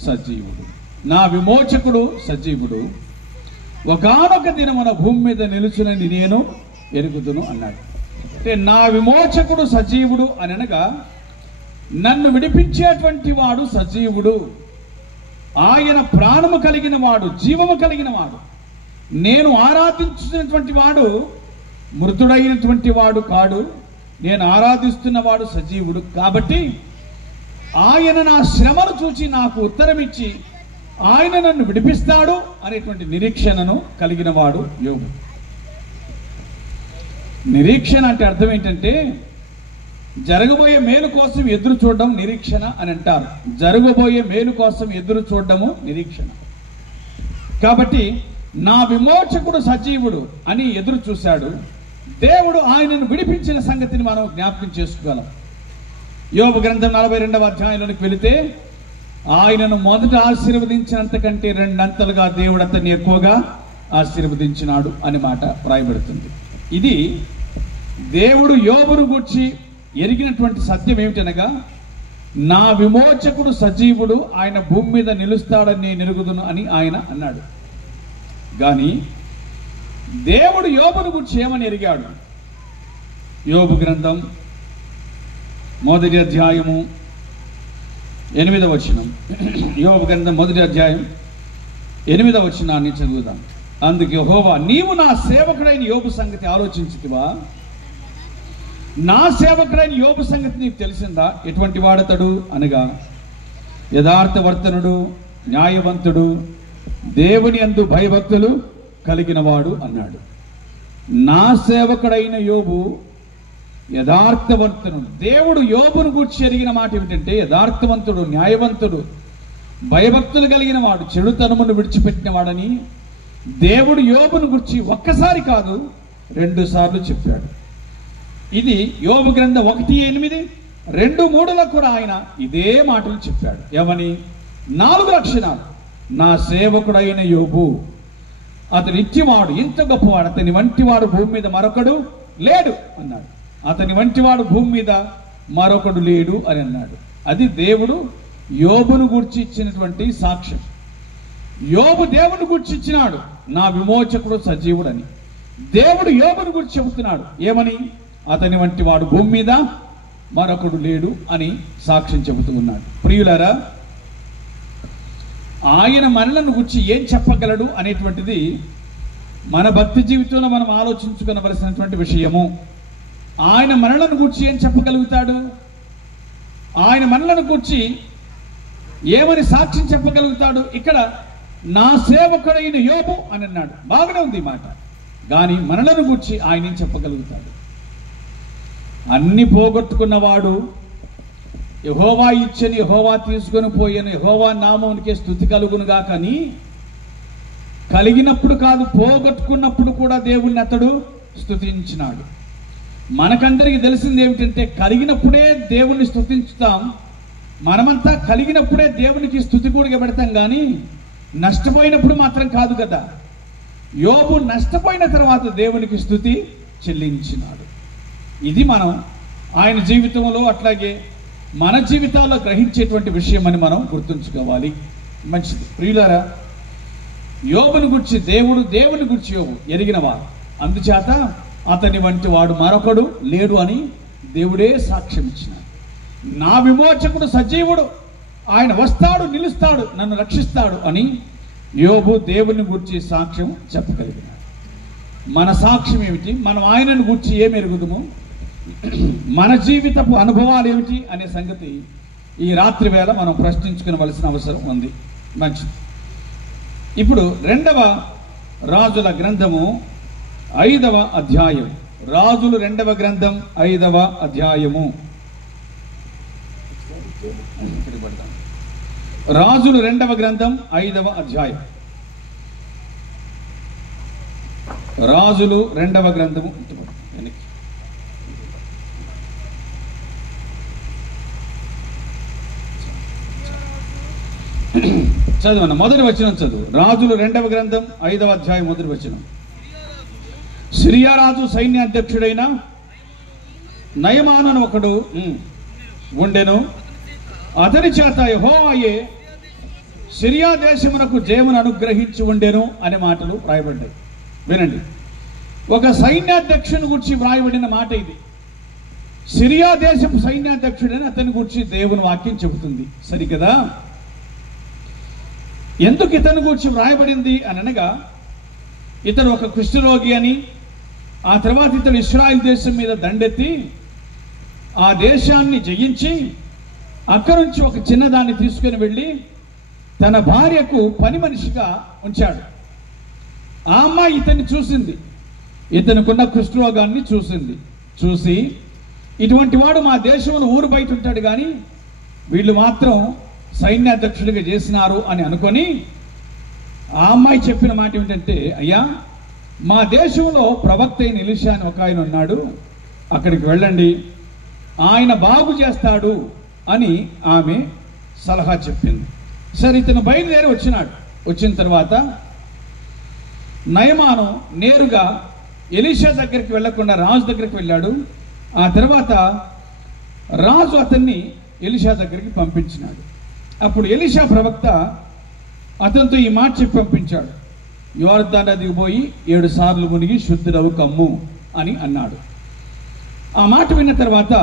సజీవుడు, నా విమోచకుడు సజీవుడు, ఒకానొక దినమున భూమి మీద నిలుచునని నేను ఎరుగుదును అన్నాడు. అంటే నా విమోచకుడు సజీవుడు అని అనగా, నన్ను విడిపించేటువంటి వాడు సజీవుడు. ఆయన ప్రాణము కలిగిన వాడు, జీవము కలిగిన వాడు. నేను ఆరాధించినటువంటి వాడు మృతుడైనటువంటి వాడు కాడు, నేను ఆరాధిస్తున్నవాడు సజీవుడు. కాబట్టి ఆయన నా శ్రమను చూచి నాకు ఉత్తరం ఇచ్చి ఆయన నన్ను విడిపిస్తాడు అనేటువంటి నిరీక్షణను కలిగిన వాడు యోబు. నిరీక్షణ అంటే అర్థం ఏంటంటే, జరగబోయే మేలు కోసం ఎదురు చూడడం నిరీక్షణ అని అంటారు. జరగబోయే మేలు కోసం ఎదురు చూడడము నిరీక్షణ. కాబట్టి నా విమోచకుడు సజీవుడు అని ఎదురు చూశాడు. దేవుడు ఆయనను విడిపించిన సంగతిని మనం జ్ఞాపకం చేసుకోగలం. యోబు గ్రంథం 42వ అధ్యాయంలోనికి వెళితే, ఆయనను మొదట ఆశీర్వదించినంతకంటే 2 అంతలుగా దేవుడు అతన్ని ఎక్కువగా ఆశీర్వదించినాడు అని మాట వ్రాయబడుతుంది. ఇది దేవుడు యోబును గూర్చి ఎరిగినటువంటి సత్యం ఏమిటనగా, నా విమోచకుడు సజీవుడు, ఆయన భూమి మీద నిలుస్తాడని నేను ఎరుగుదును అని ఆయన అన్నాడు. కానీ దేవుడు యోబును గూర్చి ఏమని ఎరిగాడు? యోబు గ్రంథం 1వ అధ్యాయము 8వ వచనం. యోబు గ్రంథం 1వ అధ్యాయం 8వ వచనాన్ని చదువుదాం. అందుకు యెహోవా, నీవు నా సేవకుడైన యోబు సంగతి ఆలోచించితివా? నా సేవకుడైన యోబు సంగతి నీకు తెలిసిందా? ఎటువంటి వాడతడు అనగా, యథార్థవర్తనుడు, న్యాయవంతుడు, దేవుని యందు భయభక్తులు కలిగిన వాడు అన్నాడు. నా సేవకుడైన యోబు యథార్థవంతుడు. దేవుడు యోబును గూర్చి ఎరిగిన మాట ఏమిటంటే, యథార్థవంతుడు, న్యాయవంతుడు, భయభక్తులు కలిగిన వాడు, చెడుతనమును విడిచిపెట్టిన వాడని దేవుడు యోబును గూర్చి ఒక్కసారి కాదు 2 సార్లు చెప్పాడు. ఇది యోబు గ్రంథం 1:8, 2:3లో కూడా ఆయన ఇదే మాటలు చెప్పాడు. ఏమని? 4 లక్షణాలు. నా సేవకుడైన యోబు, అతని ఇచ్చివాడు, ఇంత గొప్పవాడు, అతని వంటివాడు భూమి మీద మరొకడు లేడు అన్నాడు. అతని వంటివాడు భూమి మీద మరొకడు లేడు అని అన్నాడు. అది దేవుడు యోబును గూర్చి ఇచ్చినటువంటి సాక్ష్యం. యోబు దేవుని గూర్చి ఇచ్చినాడు, నా విమోచకుడు సజీవుడని. దేవుడు యోబును గూర్చి చెబుతున్నాడు ఏమని? అతని వంటి వాడు భూమి మీద మరొకడు లేడు అని సాక్ష్యం చెబుతూ ఉన్నాడు. ప్రియులారా, ఆయన మనలను గురించి ఏం చెప్పగలడు అనేటువంటిది మన భక్తి జీవితంలో మనం ఆలోచించుకోవలసినటువంటి విషయము. ఆయన మనలను గురించి ఏం చెప్పగలుగుతాడు? ఆయన మనలను గురించి ఏమని సాక్ష్యం చెప్పగలుగుతాడు? ఇక్కడ నా సేవకుడైన యోబు అని అన్నాడు. బాగానే ఉంది ఈ మాట. కానీ మనలను గురించి ఆయన ఏం చెప్పగలుగుతాడు? అన్ని పోగొట్టుకున్నవాడు, యెహోవా ఇచ్చని యెహోవా తీసుకొని పోయిన యెహోవా నామమునికే స్తుతి కలుగునుగా, కానీ కలిగినప్పుడు కాదు, పోగొట్టుకున్నప్పుడు కూడా దేవుణ్ణి అతడు స్తుతించినాడు. మనకందరికీ తెలిసింది ఏమిటంటే, కలిగినప్పుడే దేవుణ్ణి స్తుతించుతాం. మనమంతా కలిగినప్పుడే దేవునికి స్తుతి కూడా పెడతాం, కానీ నష్టపోయినప్పుడు మాత్రం కాదు కదా. యోబు నష్టపోయిన తర్వాత దేవునికి స్తుతి చెల్లించినాడు. ఇది మనం ఆయన జీవితంలో అట్లాగే మన జీవితాల్లో గ్రహించేటువంటి విషయం అని మనం గుర్తుంచుకోవాలి. మంచిది. ప్రియులారా, యోబుని గురించి దేవుని గురించి యోబు ఎరిగినవాడు. అందుచేత అతని వంటి వాడు మరొకడు లేడు అని దేవుడే సాక్ష్యం ఇచ్చినాడు. నా విమోచకుడు సజీవుడు, ఆయన వస్తాడు, నిలుస్తాడు, నన్ను రక్షిస్తాడు అని యోబు దేవుని గురించి సాక్ష్యం చెప్పగలిగినాడు. మన సాక్ష్యం ఏమిటి? మనం ఆయనను గురించి ఏమి ఎరుగుదుము? మన జీవితపు అనుభవాలు ఏమిటి అనే సంగతి ఈ రాత్రి వేళ మనం ప్రశ్నించుకోవలసిన అవసరం ఉంది. మంచిది. ఇప్పుడు 2వ రాజుల గ్రంథము 5వ అధ్యాయం. రాజులు 2వ గ్రంథం 5వ అధ్యాయము రాజులు 2వ గ్రంథం 5వ అధ్యాయం. రాజులు 2వ గ్రంథము చదవన్న మొదటి వచనం చదువు. రాజులు 2వ గ్రంథం 5వ అధ్యాయం మొదటి వచనం. సిరియా రాజు సైన్యాధ్యక్షుడైన నయమాను ఒకడు ఉండెను. అతని చేత యెహోవాయే సిరియా దేశమునకు జయమును అనుగ్రహించి ఉండెను అనే మాటలు వ్రాయబడ్డాయి. వినండి, ఒక సైన్యాధ్యక్షుని గురించి వ్రాయబడిన మాట ఇది. సిరియా దేశపు సైన్యాధ్యక్షుడని అతని గురించి దేవుని వాక్యం చెబుతుంది. సరికదా? ఎందుకు ఇతని గురించి వ్రాయబడింది అని అనగా, ఇతడు ఒక కుష్ఠరోగి అని, ఆ తర్వాత ఇతడు ఇశ్రాయేల్ దేశం మీద దండెత్తి ఆ దేశాన్ని జయించి అక్కడి నుంచి ఒక చిన్నదాన్ని తీసుకుని వెళ్ళి తన భార్యకు పని మనిషిగా ఉంచాడు. ఆ అమ్మాయి ఇతన్ని చూసింది, ఇతనుకున్న కుష్ఠరోగాన్ని చూసి ఇటువంటి వాడు మా దేశంలో ఊరు బయట ఉంటాడు కానీ వీళ్ళు మాత్రం సైన్యాధ్యక్షుడిగా చేసినారు అని అనుకొని ఆ అమ్మాయి చెప్పిన మాట ఏమిటంటే, అయ్యా, మా దేశంలో ప్రవక్త అయిన ఎలీషా అని ఒక ఆయన ఉన్నాడు, అక్కడికి వెళ్ళండి, ఆయన బాగు చేస్తాడు అని ఆమె సలహా చెప్పింది. సరే, ఇతను బయలుదేరి వచ్చినాడు. వచ్చిన తర్వాత నయమాను నేరుగా ఎలీషా దగ్గరికి వెళ్లకుండా రాజు దగ్గరికి వెళ్ళాడు. ఆ తర్వాత రాజు అతన్ని ఎలీషా దగ్గరికి పంపించినాడు. అప్పుడు ఎలీషా ప్రవక్త అతనితో ఈ మాట చెప్పి పంపించాడు, యోర్దాను నదికి పోయి 7 సార్లు మునిగి శుద్ధుడవు కమ్ము అని అన్నాడు. ఆ మాట విన్న తర్వాత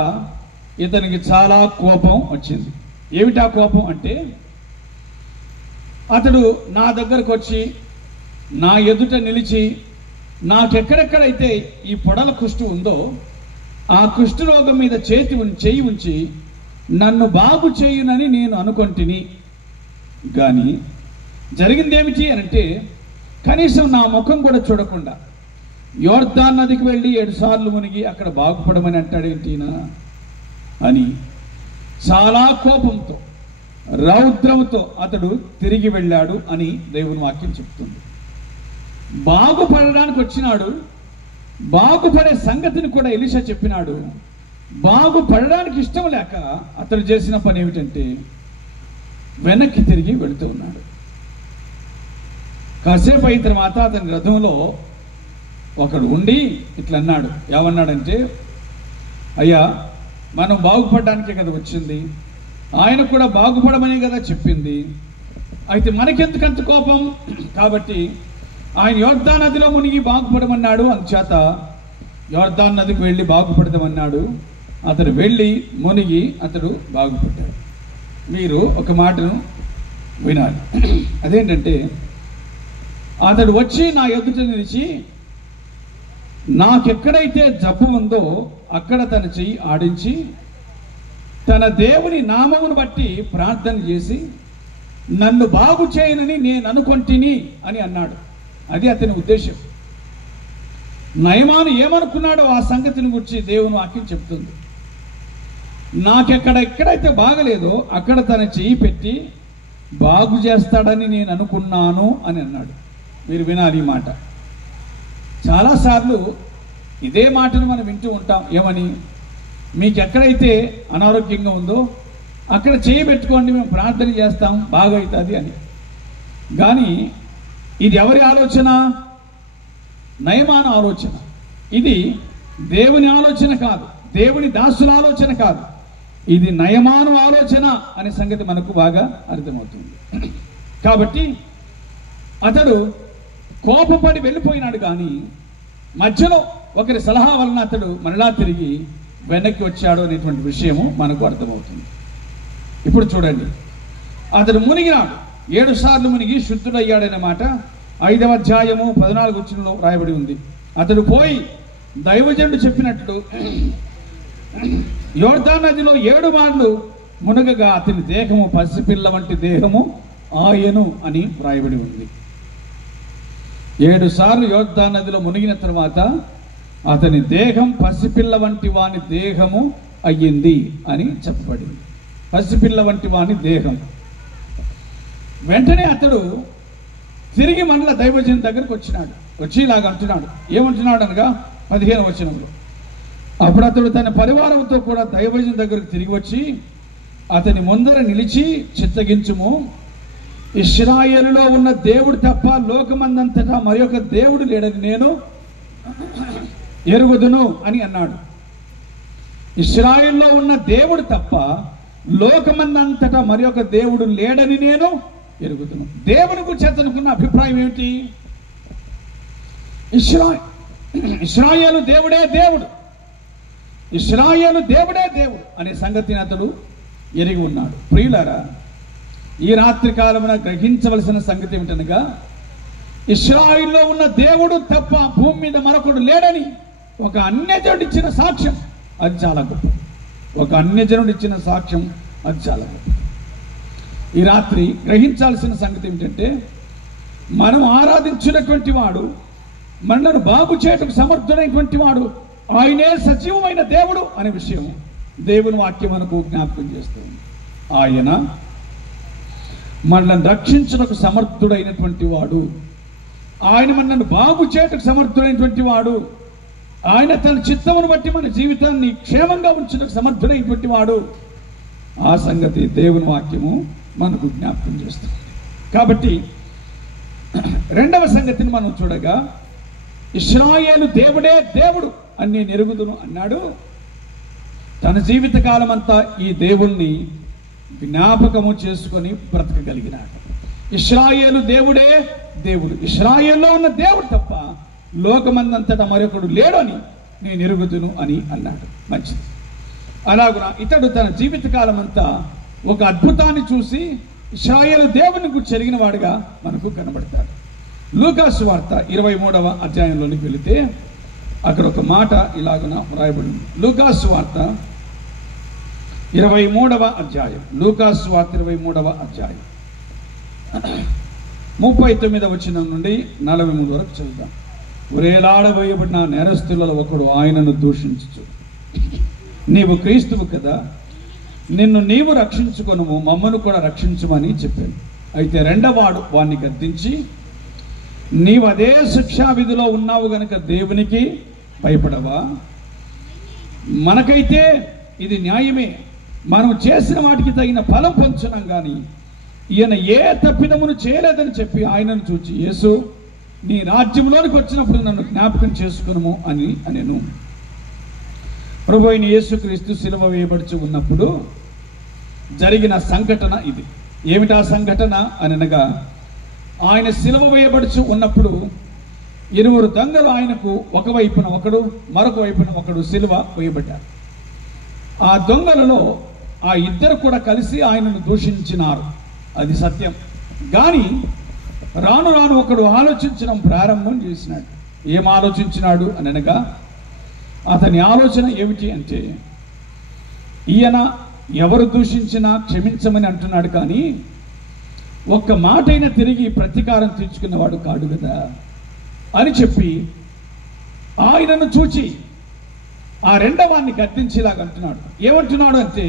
ఇతనికి చాలా కోపం వచ్చింది. ఏమిటా కోపం అంటే, అతడు నా దగ్గరకు వచ్చి నా ఎదుట నిలిచి నాకెక్కడెక్కడైతే ఈ పొడల కుష్టు ఉందో ఆ కుష్టు రోగం మీద చేయి ఉంచి నన్ను బాగు చేయునని నేను అనుకొంటిని. కానీ జరిగిందేమిటి అనంటే, కనీసం నా ముఖం కూడా చూడకుండా యోర్దాను నదికి వెళ్ళి 7 సార్లు మునిగి అక్కడ బాగుపడమని అంటాడేంటినా అని చాలా కోపంతో రౌద్రముతో అతడు తిరిగి వెళ్ళాడు అని దేవుని వాక్యం చెప్తుంది. బాగుపడడానికి వచ్చినాడు, బాగుపడే సంగతిని కూడా ఎలీషా చెప్పినాడు. బాగుపడడానికి ఇష్టం లేక అతడు చేసిన పని ఏమిటంటే వెనక్కి తిరిగి వెళుతూ ఉన్నాడు. కాసేపు అయిన తర్వాత అతని రథంలో ఒకడు ఉండి ఇట్లా అన్నాడు. ఏమన్నాడంటే, అయ్యా, మనం బాగుపడడానికే కదా వచ్చింది, ఆయన కూడా బాగుపడమనే కదా చెప్పింది, అయితే మనకెందుకంత కోపం? కాబట్టి ఆయన యోర్దాను నదిలో మునిగి బాగుపడమన్నాడు, అందుచేత యోర్దాను నదికి వెళ్ళి బాగుపడదామన్నాడు. అతడు వెళ్ళి మునిగి అతడు బాగుపడ్డాడు. మీరు ఒక మాటను వినాలి. అదేంటంటే, అతడు వచ్చి నా ఎదుట నిలిచి నాకెక్కడైతే జబ్బు ఉందో అక్కడ తన చెయ్యి ఆడించి తన దేవుని నామమును బట్టి ప్రార్థన చేసి నన్ను బాగు చేయనని నేను అనుకొంటిని అని అన్నాడు. అది అతని ఉద్దేశం. నయమాను ఏమనుకున్నాడో ఆ సంగతిని గురించి దేవుని వాక్యం చెప్తుంది. నాకెక్కడెక్కడైతే బాగలేదో అక్కడ తన చెయ్యి పెట్టి బాగు చేస్తాడని నేను అనుకున్నాను అని అన్నాడు. మీరు వినాలి ఈ మాట. చాలాసార్లు ఇదే మాటను మనం వింటూ ఉంటాం. ఏమని? మీకు ఎక్కడైతే అనారోగ్యంగా ఉందో అక్కడ చేయి పెట్టుకోండి, మేము ప్రార్థన చేస్తాం, బాగవుతుంది అని. కానీ ఇది ఎవరి ఆలోచన? నయమాను ఆలోచన. ఇది దేవుని ఆలోచన కాదు, దేవుని దాసుల ఆలోచన కాదు, ఇది నయమాను ఆలోచన అనే సంగతి మనకు బాగా అర్థమవుతుంది. కాబట్టి అతడు కోపపడి వెళ్ళిపోయినాడు. కానీ మధ్యలో ఒకరి సలహా వలన అతడు మరలా తిరిగి వెనక్కి వచ్చాడు అనేటువంటి విషయము మనకు అర్థమవుతుంది. ఇప్పుడు చూడండి, అతడు మునిగినాడు, 7 సార్లు మునిగి శుద్ధుడయ్యాడనే మాట 5వ అధ్యాయము 14వ వచనంలో రాయబడి ఉంది. అతడు పోయి దైవజనుడు చెప్పినట్లు యోర్దాను నదిలో 7 మార్లు మునగగా అతని దేహము పసిపిల్ల వంటి దేహము ఆయను అని రాయబడి ఉంది. 7 సార్లు యోర్దాను నదిలో మునిగిన తర్వాత అతని దేహం పసిపిల్ల వంటి వాని దేహము అయ్యింది అని చెప్పబడింది. పసిపిల్ల వంటి వాని దేహం. వెంటనే అతడు తిరిగి మళ్ళా దైవజనుని దగ్గరికి వచ్చినాడు. వచ్చి ఇలాగ అంటున్నాడు. ఏమంటున్నాడు అనగా 15వ వచనంలో, అప్పుడు అతడు తన పరివారంతో కూడా దైవజనుని దగ్గరకు తిరిగి వచ్చి అతని ముందర నిలిచి, చిత్తగించుము, ఇశ్రాయేలులో ఉన్న దేవుడు తప్ప లోకమందంతటా మరి ఒక దేవుడు లేడని నేను ఎరుగుదును అని అన్నాడు. ఇశ్రాయేలులో ఉన్న దేవుడు తప్ప లోకమందంతటా మరి ఒక దేవుడు లేడని నేను ఎరుగుదును. దేవుని గురించి అతనుకున్న అభిప్రాయం ఏమిటి? ఇశ్రాయేలు దేవుడే దేవుడు, ఇశ్రాయేలు దేవుడే దేవుడు అనే సంగతిని అతడు ఎరిగి ఉన్నాడు. ప్రియులారా, ఈ రాత్రి కాలమున గ్రహించవలసిన సంగతి ఏమిటనగా, ఇశ్రాయేలులో ఉన్న దేవుడు తప్ప భూమి మీద మరొకడు లేడని ఒక అన్యజనుడు ఇచ్చిన సాక్ష్యం, అది చాలా గొప్ప. ఒక అన్యజనుడు ఇచ్చిన సాక్ష్యం, అది చాలా గొప్ప. ఈ రాత్రి గ్రహించాల్సిన సంగతి ఏమిటంటే, మనం ఆరాధించినటువంటి వాడు, మనల్ని బాగు చేయటకు సమర్థుడైనటువంటి వాడు, ఆయనే సజీవమైన దేవుడు అనే విషయం దేవుని వాక్యం మనకు జ్ఞాపకం చేస్తుంది. ఆయన మనల్ని రక్షించడానికి సమర్థుడైనటువంటి వాడు, ఆయన మనల్ని బాగు చేయటకు సమర్థుడైనటువంటి వాడు, ఆయన తన చిత్తమును బట్టి మన జీవితాన్ని క్షేమంగా ఉంచడానికి సమర్థుడైనటువంటి వాడు. ఆ సంగతి దేవుని వాక్యము మనకు జ్ఞాపకం చేస్తుంది. కాబట్టి రెండవ సంగతిని మనం చూడగా, ఇశ్రాయేలు దేవుడే దేవుడు అని నేను ఎరుగుదును అన్నాడు. తన జీవితకాలం అంతా ఈ దేవుణ్ణి జ్ఞాపకము చేసుకొని బ్రతకగలిగినాడు. ఇశ్రాయేలు దేవుడే దేవుడు, ఇశ్రాయేల్లో ఉన్న దేవుడు తప్ప లోకమందంతటా మరొకడు లేడు అని నేను ఎరుగుదును అని అన్నాడు. మంచిది. అలాగున ఇతడు తన జీవితకాలం అంతా ఒక అద్భుతాన్ని చూసి ఇశ్రాయేలు దేవుని గురించి ఎరిగిన వాడుగా మనకు కనబడతాడు. లూకాసు వార్త 23వ అధ్యాయంలోనికి వెళితే అక్కడ ఒక మాట ఇలాగున వ్రాయబడింది. లూకాసు వార్త 23వ అధ్యాయం, లూకాసు వార్త 23వ అధ్యాయం 39వ వచనం నుండి 43 వరకు చదువుదాం. ఉరేలాడవేయబడిన నేరస్తులలో ఒకడు ఆయనను దూషించుచు, నీవు క్రీస్తువు కదా, నిన్ను నీవు రక్షించుకొనుము, మమ్మను కూడా రక్షించమని చెప్పాను. అయితే రెండవాడు వాణ్ణి గద్దించి, నీవు అదే శిక్షా విధిలో ఉన్నావు గనుక దేవునికి భయపడవా? మనకైతే ఇది న్యాయమే, మనం చేసిన వాటికి తగిన ఫలం పొందుతున్నాం, కానీ ఈయన ఏ తప్పిదమును చేయలేదని చెప్పి ఆయనను చూచి, యేసు, నీ రాజ్యంలోనికి వచ్చినప్పుడు నన్ను జ్ఞాపకం చేసుకును అని అనేను. ప్రభు అయిన యేసుక్రీస్తు సిలువ వేయబడుచు ఉన్నప్పుడు జరిగిన సంఘటన ఇది. ఏమిటా సంఘటన అనగా, ఆయన సిలువ వేయబడుచు ఉన్నప్పుడు ఇరువురు దొంగలు ఆయనకు ఒకవైపున ఒకడు, మరొక వైపున ఒకడు సిలువ వేయబడ్డారు. ఆ దొంగలలో ఆ ఇద్దరు కూడా కలిసి ఆయనను దూషించినారు, అది సత్యం. కానీ రాను రాను ఒకడు ఆలోచించడం ప్రారంభం చేసినాడు. ఏం ఆలోచించినాడు అనగా, అతని ఆలోచన ఏమిటి అంటే, ఈయన ఎవరు దూషించినా క్షమించమని అంటున్నాడు, కానీ ఒక్క మాటైనా తిరిగి ప్రతీకారం తీర్చుకున్నవాడు కాడు కదా అని చెప్పి ఆయనను చూచి ఆ రెండవాన్ని గద్దించేలాగా అంటున్నాడు. ఏమంటున్నాడు అంటే,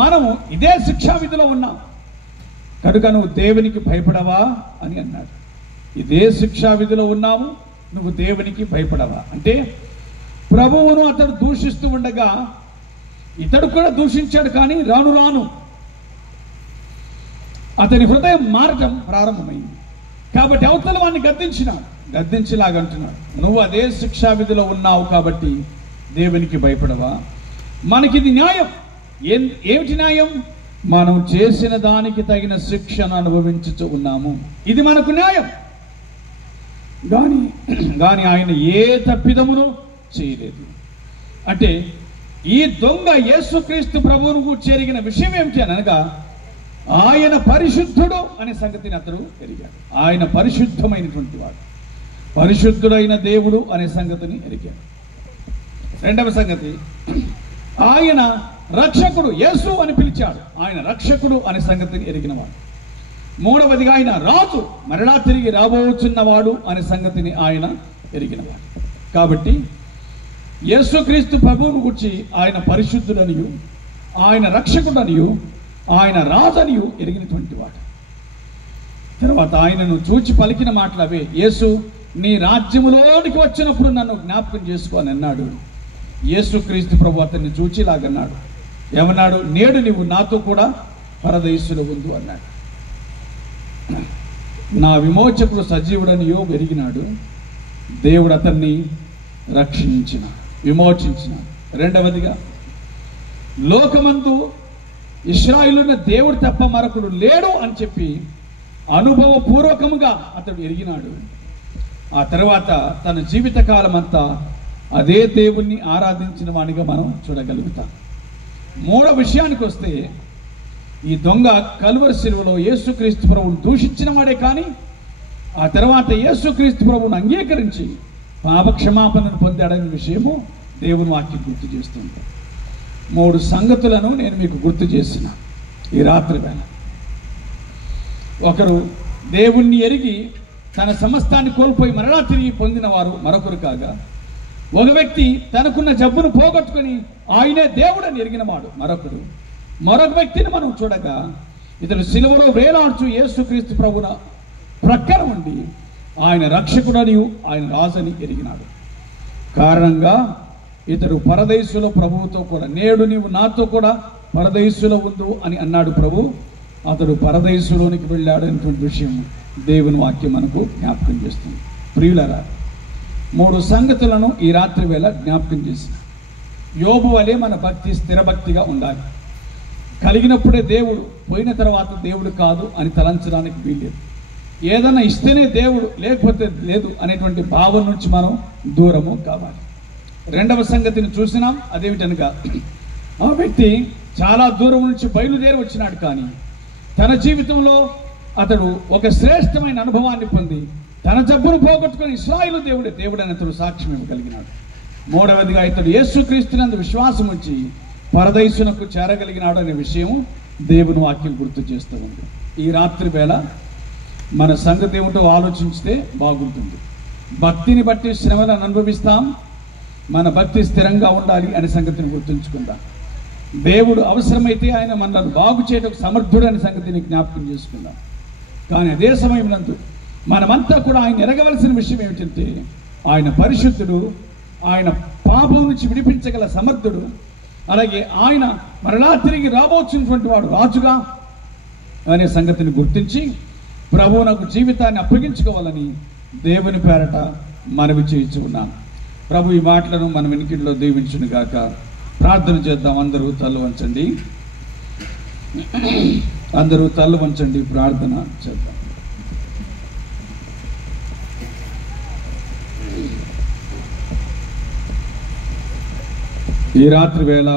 మనము ఇదే శిక్షా విధిలో ఉన్నాం కనుక నువ్వు దేవునికి భయపడవా అని అన్నాడు. ఇదే శిక్షా విధిలో ఉన్నాము, నువ్వు దేవునికి భయపడవా అంటే, ప్రభువును అతడు దూషిస్తూ ఉండగా ఇతడు కూడా దూషించాడు, కానీ రాను రాను అతని హృదయం మారటం ప్రారంభమైంది. కాబట్టి అవతల వాడిని గద్దించేలాగంటున్నాడు, నువ్వు అదే శిక్షా విధిలో ఉన్నావు కాబట్టి దేవునికి భయపడవా? మనకిది న్యాయం. ఏమిటి న్యాయం? మనం చేసిన దానికి తగిన శిక్షను అనుభవించుతూ ఉన్నాము, ఇది మనకు న్యాయం. కానీ ఆయన ఏ తప్పిదమును చేయలేదు. అంటే ఈ దొంగ యేసుక్రీస్తు ప్రభువుకు చేరిన విషయం ఏమిటి అనగా, ఆయన పరిశుద్ధుడు అనే సంగతిని అతడు ఎరిగాడు. ఆయన పరిశుద్ధమైనటువంటి వాడు, పరిశుద్ధుడైన దేవుడు అనే సంగతిని ఎరిగాడు. రెండవ సంగతి, ఆయన రక్షకుడు, యేసు అని పిలిచాడు, ఆయన రక్షకుడు అనే సంగతిని ఎరిగినవాడు. మూడవదిగా ఆయన రాజు, మరలా తిరిగి రాబోచున్నవాడు అనే సంగతిని ఆయన ఎరిగినవాడు. కాబట్టి యేసుక్రీస్తు ప్రభువును గురించి ఆయన పరిశుద్ధుడనియు ఆయన రక్షకుడనియు ఆయన రాజనియు ఎరిగినటువంటి వాడు. తర్వాత ఆయనను చూచి పలికిన మాటలు అవే. యేసు నీ రాజ్యములోనికి వచ్చినప్పుడు నన్ను జ్ఞాపకం చేసుకో అని అన్నాడు. యేసుక్రీస్తు ప్రభు అతన్ని చూచి ఇలాగన్నాడు. ఏమన్నాడు? నేడు నీవు నాతో కూడా పరదేశులో ఉండు అన్నాడు. నా విమోచకుడు సజీవుడని యోబు ఎరిగినాడు. దేవుడు అతన్ని విమోచించినాడు. రెండవదిగా, లోకమందు ఇశ్రాయేలున్న దేవుడు తప్ప మరొకడు లేడు అని చెప్పి అనుభవపూర్వకముగా అతడు ఎరిగినాడు. ఆ తర్వాత తన జీవితకాలం అంతా అదే దేవుణ్ణి ఆరాధించిన వాడిగా మనం చూడగలుగుతాం. మూడో విషయానికి వస్తే, ఈ దొంగ కల్వరి శిలువలో యేసుక్రీస్తు ప్రభువును దూషించిన వాడే కానీ ఆ తర్వాత యేసుక్రీస్తు ప్రభువును అంగీకరించి పాపక్షమాపణను పొందాడనే విషయము దేవుని వాక్యం గుర్తు చేస్తుంది. 3 సంగతులను నేను మీకు గుర్తు చేసిన ఈ రాత్రి వేళ. ఒకరు దేవుణ్ణి ఎరిగి తన సమస్తాన్ని కోల్పోయి మరలా తిరిగి పొందిన వారు మరొకరు కాగా, ఒక వ్యక్తి తనకున్న జబ్బును పోగొట్టుకొని ఆయనే దేవుడని ఎరిగినవాడు మరొక వ్యక్తిని మనం చూడగా, ఇతడు సిలువలో వేలాడుచు యేసుక్రీస్తు ప్రభువున ప్రక్కన ఉండి ఆయన రక్షకుడని ఆయన రాజని ఎరిగినాడు. కారణంగా ఇతడు పరదేశులో ప్రభువుతో కూడా, నేడు నీవు నాతో కూడా పరదేశులో ఉండు అని అన్నాడు ప్రభు. అతడు పరదేశులోనికి వెళ్ళాడు అనేటువంటి విషయం దేవుని వాక్యం మనకు జ్ఞాపకం చేస్తుంది. ప్రియులరా, 3 సంగతులను ఈ రాత్రి వేళ జ్ఞాపకం చేసిన. యోబు వలె మన భక్తి స్థిరభక్తిగా ఉండాలి. కలిగినప్పుడే దేవుడు, పోయిన తర్వాత దేవుడు కాదు అని తలంచడానికి వీల్లేదు. ఏదైనా ఇస్తేనే దేవుడు, లేకపోతే లేదు అనేటువంటి భావం నుంచి మనం దూరము కావాలి. రెండవ సంగతిని చూసినాం. అదేమిటనగా, ఆ వ్యక్తి చాలా దూరం నుంచి బయలుదేరి వచ్చినాడు, కానీ తన జీవితంలో అతడు ఒక శ్రేష్టమైన అనుభవాన్ని పొంది తన జబ్బును పోగొట్టుకొని ఇశ్రాయేలు దేవుడని అతడు సాక్ష్యం ఇవ్వగలిగినాడు. మూడవదిగా, ఇతడు యేసుక్రీస్తునందు విశ్వాసం ఉంచి పరదేశునకు చేరగలిగినాడు అనే విషయం దేవుని వాక్యం గుర్తు చేస్తూ ఉంది. ఈ రాత్రి వేళ మన సంగతి ఏమిటో ఆలోచించితే బాగుంటుంది. భక్తిని బట్టి శ్రమలను అనుభవిస్తాం. మన భక్తి స్థిరంగా ఉండాలి అనే సంగతిని గుర్తుంచుకుందాం. దేవుడు అవసరమైతే ఆయన మనల్ని బాగు చేయటకు సమర్థుడు అనే సంగతిని జ్ఞాపకం చేసుకుందాం. కానీ అదే సమయంలో మనమంతా కూడా ఆయన ఎరగవలసిన విషయం ఏమిటంటే, ఆయన పరిశుద్ధుడు, ఆయన పాపం నుంచి విడిపించగల సమర్థుడు, అలాగే ఆయన మరలా తిరిగి రాబోతున్నటువంటి వాడు రాజుగా అనే సంగతిని గుర్తించి ప్రభువునకు జీవితాన్ని అప్పగించుకోవాలని దేవుని పేరట మనవి చేయించి ఉన్నాను. ప్రభు ఈ మాటలను మన వెనుకల్లో దీవించును గాక. ప్రార్థన చేద్దాం. అందరూ తల్లు వంచండి, ప్రార్థన చేద్దాం. ఈ రాత్రి వేళ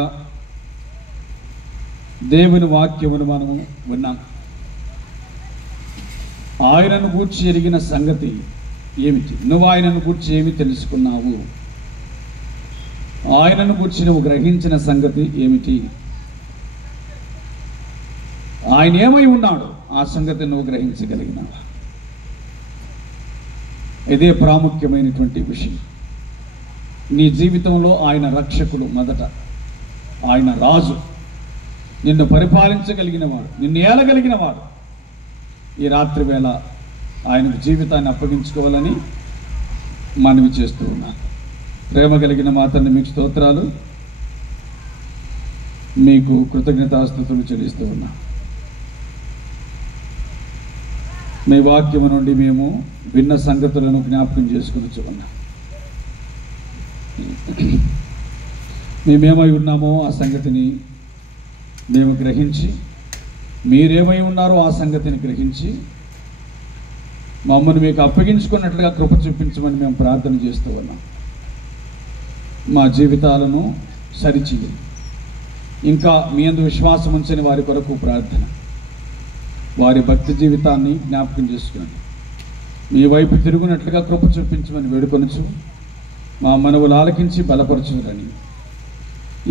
దేవుని వాక్యమును మనం విన్నాం. ఆయనను గూర్చి ఎరిగిన సంగతి ఏమిటి? నువ్వు ఆయనను గూర్చి ఏమి తెలుసుకున్నావు? ఆయనను గూర్చి నువ్వు గ్రహించిన సంగతి ఏమిటి? ఆయన ఏమై ఉన్నాడు, ఆ సంగతి నువ్వు గ్రహించగలిగినావా? ఇదే ప్రాముఖ్యమైనటువంటి విషయం. నీ జీవితంలో ఆయన రక్షకుడు, మొదట ఆయన రాజు, నిన్ను పరిపాలించగలిగినవాడు, నిన్ను ఏలగలిగినవాడు. ఈ రాత్రి వేళ ఆయనకు జీవితాన్ని అప్పగించుకోవాలని మనవి చేస్తూ ఉన్నాను. ప్రేమ కలిగిన మా తండ్రి, మీకు స్తోత్రాలు, మీకు కృతజ్ఞతాస్తుతులు చెల్లిస్తూ ఉన్నాం. మీ వాక్యము నుండి మేము భిన్న సంగతులను జ్ఞాపకం చేసుకుని ఉన్నాం. మేమేమై ఉన్నామో ఆ సంగతిని మేము గ్రహించి, మీరేమై ఉన్నారో ఆ సంగతిని గ్రహించి మమ్మల్ని మీకు అప్పగించుకున్నట్లుగా కృప చూపించమని మేము ప్రార్థన చేస్తూ ఉన్నాం. మా జీవితాలను సరిచేయండి. ఇంకా మీ అందు విశ్వాసం ఉంచని వారి కొరకు ప్రార్థన. వారి భక్తి జీవితాన్ని జ్ఞాపకం చేసుకోండి. మీ వైపు తిరుగునట్లుగా కృప చూపించమని వేడుకొనుచు మా మనవులు ఆలకించి బలపరచురని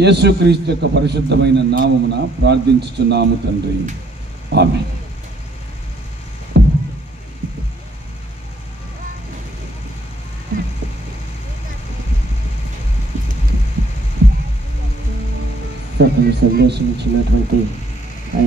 యేసుక్రీస్తు యొక్క పరిశుద్ధమైన నామమున ప్రార్థించుచున్నాము తండ్రి. ఆమేన్. చక్కని సందేశం ఇచ్చినటువంటి